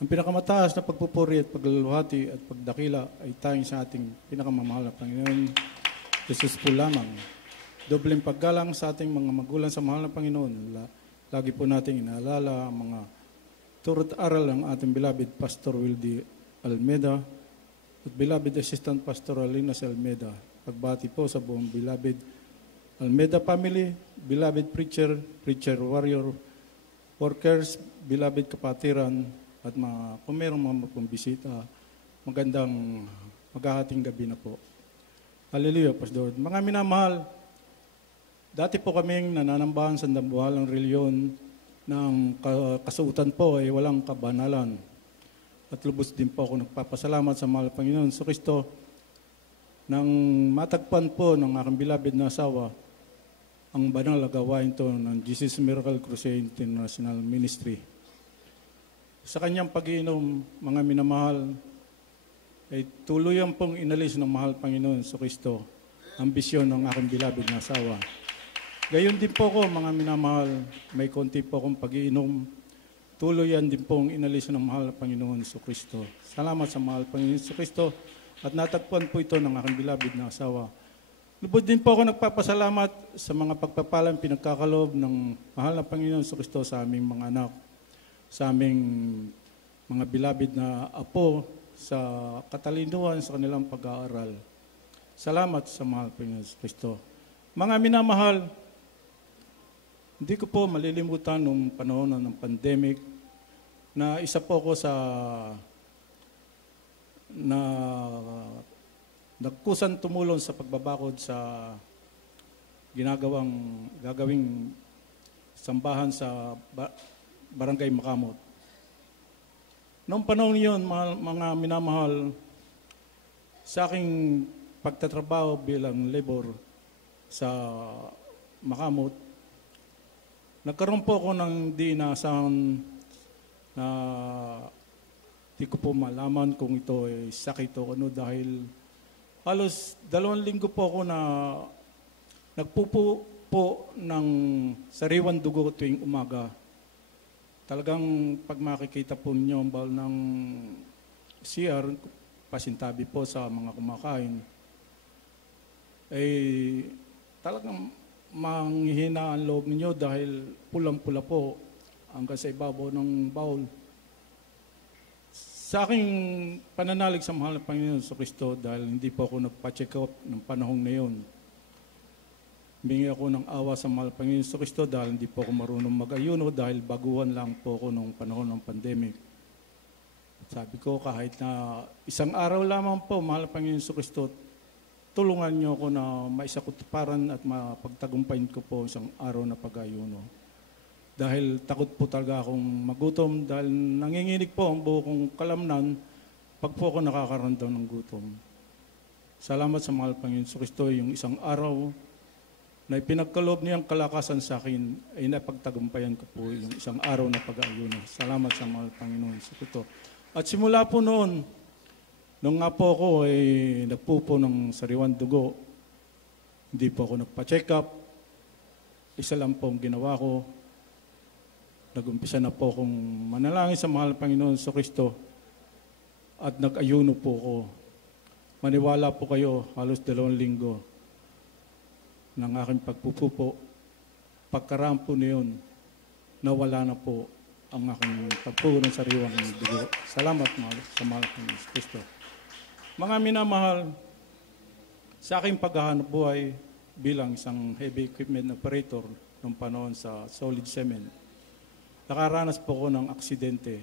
Ang pinakamataas na pagpupuri at paglaluhati at pagdakila ay tanging sa ating pinakamamahal na Panginoon, Jesus po lamang. Dobleng paggalang sa ating mga magulang sa mahal na Panginoon. Lagi po nating inaalala ang mga turo't aral ng ating beloved Pastor Wildy Almeida at beloved Assistant Pastor Alinas Almeida. Pagbati po sa buong beloved Almeida family, beloved preacher, preacher warrior, workers, beloved kapatiran, at kung mayroong mga bisita, magandang maghahating gabi na po. Hallelujah, Pastor. Mga minamahal, dati po kaming nananambahan sa dambuhalang reliyon ng kasuutan po ay walang kabanalan. At lubos din po ako nagpapasalamat sa mahal Panginoon sa Kristo nang matagpan po ng aking beloved na asawa ang banal na gawain to ng Jesus Miracle Crusade International Ministry. Sa kanyang pag-iinom, mga minamahal, ay tuluyan pong inalis ng mahal Panginoon sa Kristo ang bisyon ng aking beloved na asawa. Gayon din po ko, mga minamahal, may konti po akong pag-iinom, tuluyan din pong inalis ng mahal Panginoon sa Kristo. Salamat sa mahal Panginoon sa Kristo at natagpuan po ito ng aking beloved na asawa. Lubod din po ako nagpapasalamat sa mga pagpapalang pinagkakaloob ng mahal na Panginoon sa Kristo sa aming mga anak, sa aming mga beloved na apo, sa katalinuhan sa kanilang pag-aaral. Salamat sa mahal Panginoon sa Kristo. Mga minamahal, hindi ko po malilimutan nung panahon ng pandemic na isa po ako nagkusang tumulong sa pagbabakod sa gagawing sambahan sa Barangay Makamot. Noong panahon yun, mga minamahal, sa aking pagtatrabaho bilang labor sa Makamot, nagkaroon po ako ng di inaasahan na di ko po malaman kung ito ay sakit o ano dahil halos 2 linggo po ako na nagpupo po ng sariwang dugo tuwing umaga. Talagang pag makikita po ninyo ang bawal ng CR, pasintabi po sa mga kumakain, ay talagang manghihina ang loob ninyo dahil pulang-pula po hanggang sa ibabaw ng bowl. Sa aking pananalig sa mahal na Panginoon sa Kristo dahil hindi po ako nagpa-check up ng panahon na yun, humingi ako ng awa sa mahal Panginoon sa Kristo dahil hindi po ako marunong mag-ayuno dahil baguhan lang po ako nung panahon ng pandemic. Sabi ko kahit na isang araw lamang po, mahal Panginoon sa Kristo, tulungan niyo ako na maisakatuparan at mapagtagumpayin ko po isang araw na pag-ayuno. Dahil takot po talaga akong magutom dahil nanginginig po ang buo kong kalamnan pag po ako nakakaramdam ng gutom. Salamat sa mahal Panginoon sa Kristo, yung isang araw na ipinagkaloob niyang kalakasan sa akin ay napagtagumpayan ko po yung isang araw na pag-aayuno. Salamat sa mahal Panginoon sa Kristo. At simula po noon, nung nga po ako ay nagpupo ng sariwang dugo, hindi po ako nagpa-check up, isa lang po ang ginawa ko, nag-umpisa na po akong manalangin sa mahal Panginoon sa Kristo at nag-ayuno po ako. Maniwala po kayo, halos 2 linggo ng aking pagpupupo, pagkaraan po na yun, nawala na po ang aking pagpupo ng sariwang dugo. Salamat sa mahal Panginoon sa Kristo. Mga minamahal, sa aking paghahanap buhay bilang isang heavy equipment operator noong panahon sa Solid Cement, nakaranas po ako ng aksidente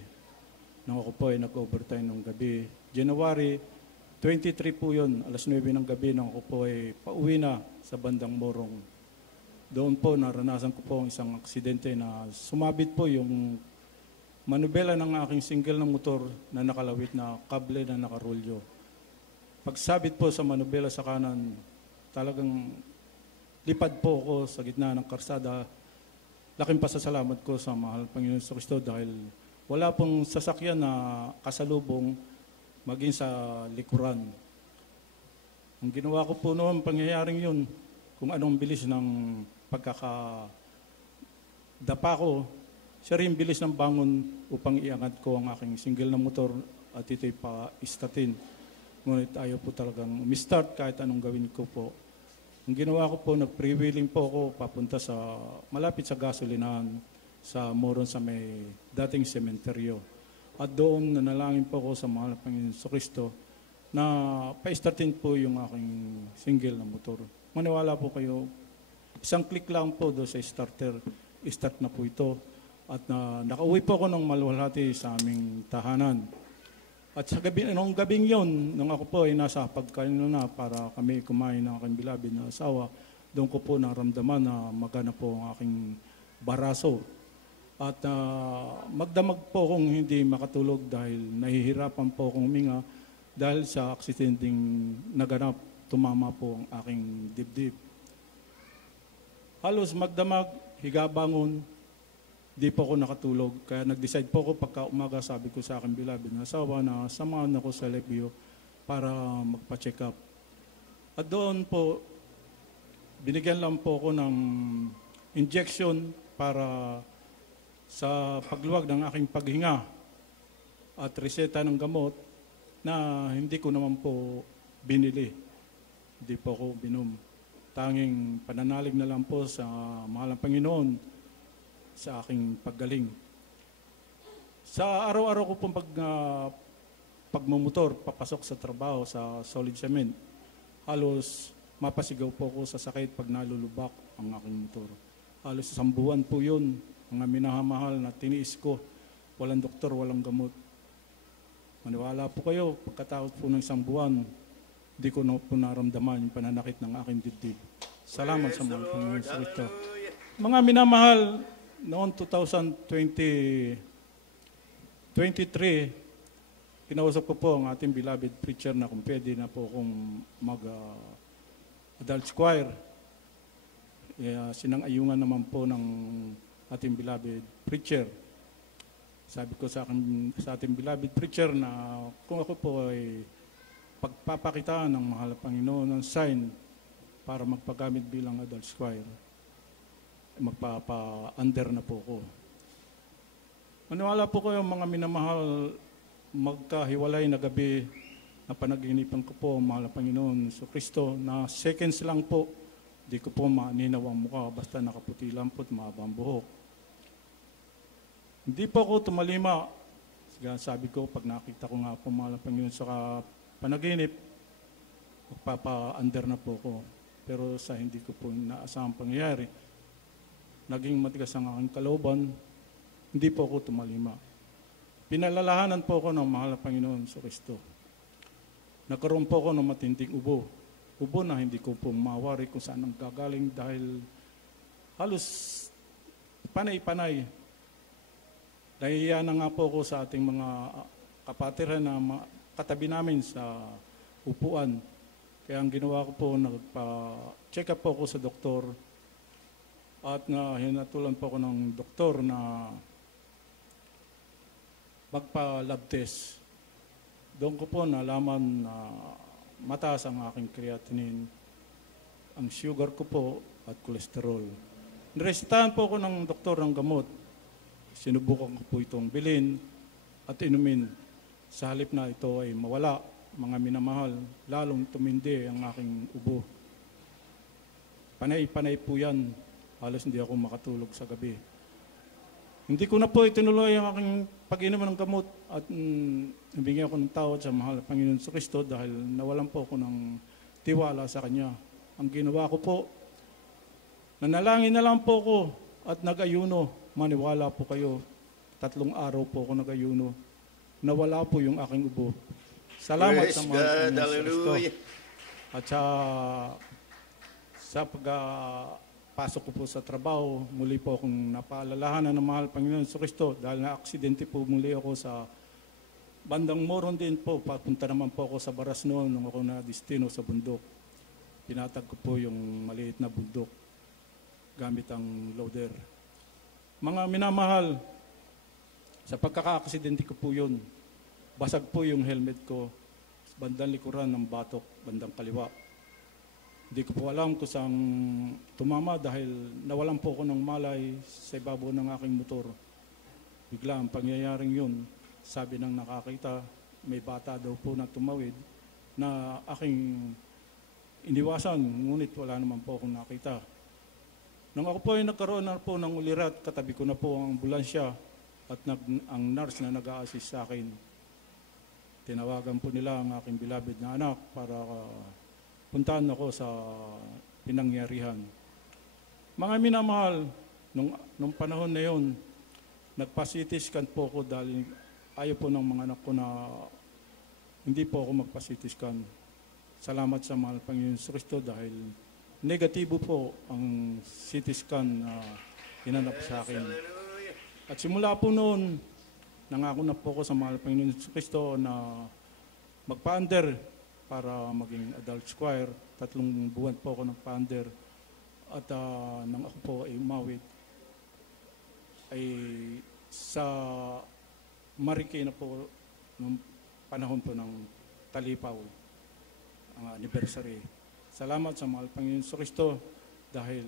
nang ako po ay nag-overtime ng gabi. January 23 po yun, alas 9 ng gabi nang ako po ay pauwi na sa bandang Morong. Doon po naranasan ko po ang isang aksidente na sumabit po yung manubela ng aking single na motor na nakalawit na kable na nakarolyo. Pagsabit po sa manubela sa kanan, talagang lipad po ako sa gitna ng karsada. Laking pasasalamat ko sa mahal Panginoon sa Kristo dahil wala pong sasakyan na kasalubong maging sa likuran. Ang ginawa ko po noon, pangyayaring yun, kung anong bilis ng pagkakadapa ko, Siya rin bilis ng bangon upang iangat ko ang aking single na motor at ito'y pa-startin. Ngunit ayaw po talagang umistart kahit anong gawin ko po. Ang ginawa ko po, nag-pre-wheeling po ako papunta sa malapit sa gasolinahan sa Moron sa may dating sementeryo. At doon nanalangin po ako sa mahal na Panginoon Kristo na pa-startin po yung aking single na motor. Maniwala po kayo, isang click lang po doon sa starter, start na po ito. At nakauwi po ako ng maluwalhati sa aming tahanan. At sa nung gabing yon, nung ako po ay nasa pagkain na para kami kumain ng aking bilabid na asawa, doon ko po naramdaman na magana po ang aking baraso. At magdamag po akong hindi makatulog dahil nahihirapan po akong huminga dahil sa aksidenteng naganap, tumama po ang aking dibdib. Halos magdamag, higa bangon, di po ako nakatulog. Kaya nag-decide po ako pagka umaga, sabi ko sa aking bilabid na asawa na samahan ako sa Levio para magpa-check up. At doon po, binigyan lang po ako ng injection para sa pagluwag ng aking paghinga at reseta ng gamot na hindi ko naman po binili. Hindi po ako binom. Tanging pananalig na lang po sa mahal ng Panginoon sa aking paggaling. Sa araw-araw ko pong pagmumotor, papasok sa trabaho sa solid cement, halos mapasigaw po ako sa sakit pag nalulubak ang aking motor. Halos 1 buwan po yun, mga minahamahal na tiniis ko. Walang doktor, walang gamot. Maniwala po kayo, pagkatapos po ng 1 buwan, di ko na po naramdaman yung pananakit ng aking dibdib. Salamat sa mga Panginoon sa ito. Mga minamahal, noong 2023, kinausap ko po ang ating beloved preacher na kung pwede na po akong mag-adult choir. Sinang-ayungan naman po ng ating beloved preacher. Sabi ko sa ating beloved preacher na kung ako po ay pagpapakita ng mahal na Panginoon ng sign para magpagamit bilang adult choir, magpapa-under na po ko. Maniwala po kayo mga minamahal, magkahiwalay na gabi na panaginipan ko po, mahal na Panginoon sa Kristo, na seconds lang po, di ko po maninaw ang mukha, basta nakaputi lang po at mahabang buhok. Hindi po ako tumalima. Sabi ko, pag nakita ko nga po, mahal na Panginoon sa panaginip, magpapa-under na po ko. Pero sa hindi ko po naasahang pangyayari, naging matigas ang aking kalooban, hindi po ako tumalima. Pinalalahanan po ako ng mahal na Panginoon sa Kristo. Nagkaroon po ako ng matinding ubo. Ubo na hindi ko po mawari kung saan ang gagaling dahil halos panay-panay. Nahihiya na nga po ako sa ating mga kapatiran na katabi namin sa upuan. Kaya ang ginawa ko po, nagpa-check up po ako sa doktor. At hinatulan po ako ng doktor na magpa-lab test. Doon ko po nalaman na mataas ang aking creatinine, ang sugar ko po at cholesterol. Niresetahan po ako ng doktor ng gamot. Sinubukan ko po itong bilhin at inumin. Sa halip na ito ay mawala, mga minamahal, lalong tumindi ang aking ubo. Panay-panay po yan. Halos hindi ako makatulog sa gabi. Hindi ko na po itinuloy ang aking pag-inom ng gamot at humingi ako ng tawad sa mahal na Panginoon sa Kristo dahil nawalan po ako ng tiwala sa Kanya. Ang ginawa ko po, nanalangin na lang po ako at nag-ayuno. Maniwala po kayo, 3 araw po ako nag-ayuno. Nawala po yung aking ubo. Salamat sa mahal na Panginoon sa Kristo. At sa pasok ko po sa trabaho, muli po akong napaalalahanan ng mahal Panginoon sa Kristo dahil na-aksidente po muli ako sa bandang Moron din po. Papunta naman po ako sa Baras noon nung ako na-destino sa bundok. Pinatag ko po yung maliit na bundok gamit ang loader. Mga minamahal, sa pagkaka-aksidente ko po yun, basag po yung helmet ko sa bandang likuran ng batok, bandang kaliwa. Hindi ko po alam kung saan tumama dahil nawalan po ako ng malay sa ibabaw ng aking motor. bigla ang pangyayaring yun, sabi ng nakakita, may bata daw po na tumawid na aking iniwasan, ngunit wala naman po akong nakita. Nung ako po ay nagkaroon na po ng ulirat, katabi ko na po ang ambulansya at ang nurse na nag-a-assist sa akin. Tinawagan po nila ang aking beloved na anak para puntahan ako sa pinangyarihan. Mga minamahal, nung panahon na yon, nagpa-CT scan po ako dahil ayaw po ng mga anak ko na hindi po ako magpa-CT scan. Salamat sa mahal Panginoon Kristo dahil negatibo po ang CT scan na hinanap sa akin. At simula po noon, nangako na po ako sa mahal Panginoon Kristo na magpa-under para maging adult choir. 3 buwan po ako nagpa-under. At nang ako po ay umawit, ay sa Marikina po, noong panahon po ng Talipaw, ang anniversary. Salamat sa mahal Panginoon Kristo dahil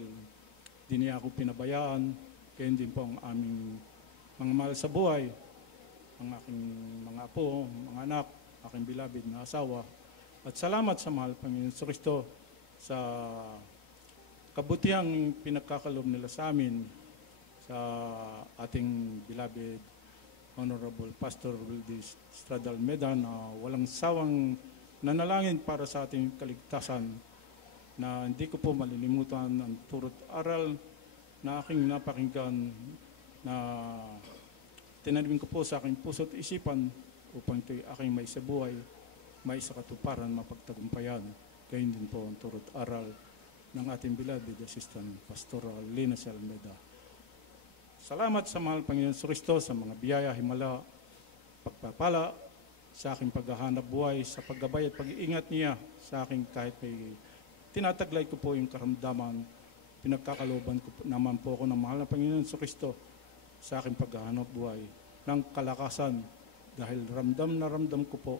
di niya ako pinabayaan, kaya din po ang aming mga mahal sa buhay, ang aking mga apo, mga anak, aking beloved na asawa. At salamat sa mahal Panginoon Kristo sa kabutihang pinagkakalob nila sa amin, sa ating beloved Honorable Pastor Wildy Estrada Almeda na walang sawang nanalangin para sa ating kaligtasan, na hindi ko po malilimutan ang turot aral na aking napakinggan, na tinanim ko po sa aking puso at isipan upang ito'y aking may sa buhay, may sa katuparan, mapagtagumpayan. Gayun din po ang turot aral ng ating beloved Assistant Pastoral Lina Almeda. Salamat sa mahal Panginoon Kristo sa mga biyaya, himala, pagpapala sa aking paghahanap buhay, sa paggabay at pag-iingat niya sa aking kahit may tinataglay ko po yung karamdaman, pinagkakaloban ko naman po ako ng mahal na Panginoon Kristo sa aking paghahanap buhay ng kalakasan, dahil ramdam na ramdam ko po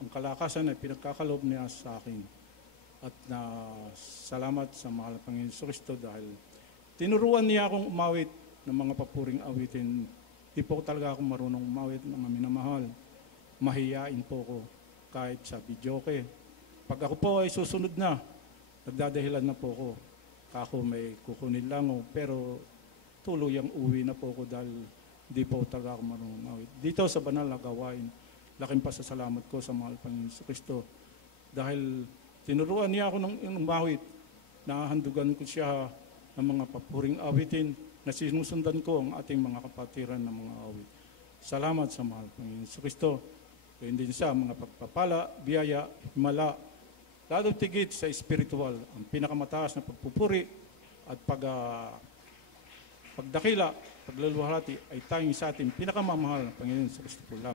ang kalakasan ay pinagkakalob niya sa akin. At salamat sa mahal na Panginoon Kristo dahil tinuruan niya akong umawit ng mga papuring awitin. Di po talaga ako marunong umawit ng mga minamahal. Mahiyain po ako kahit sa videoke. Pag ako po ay susunod na, nagdadahilan na po ako. Ako may kukunin lang ako, pero tuluyang uwi na po ako dahil di po talaga ako marunong umawit. Dito sa banal na gawain, laking pasasalamat ko sa mahal Panginoon Kristo dahil tinuruan niya ako ng umawit. Nahandugan ko siya ng mga papuring awitin na sinusundan ko ang ating mga kapatiran ng mga awit. Salamat sa mahal Panginoon Kristo. Gayun din sa mga pagpapala, biyaya, himala, lalo tigit sa spiritual, ang pinakamataas na pagpupuri at pagdakila, paglaluhalati ay tanging sa ating pinakamamahal na Panginoon Kristo po lang.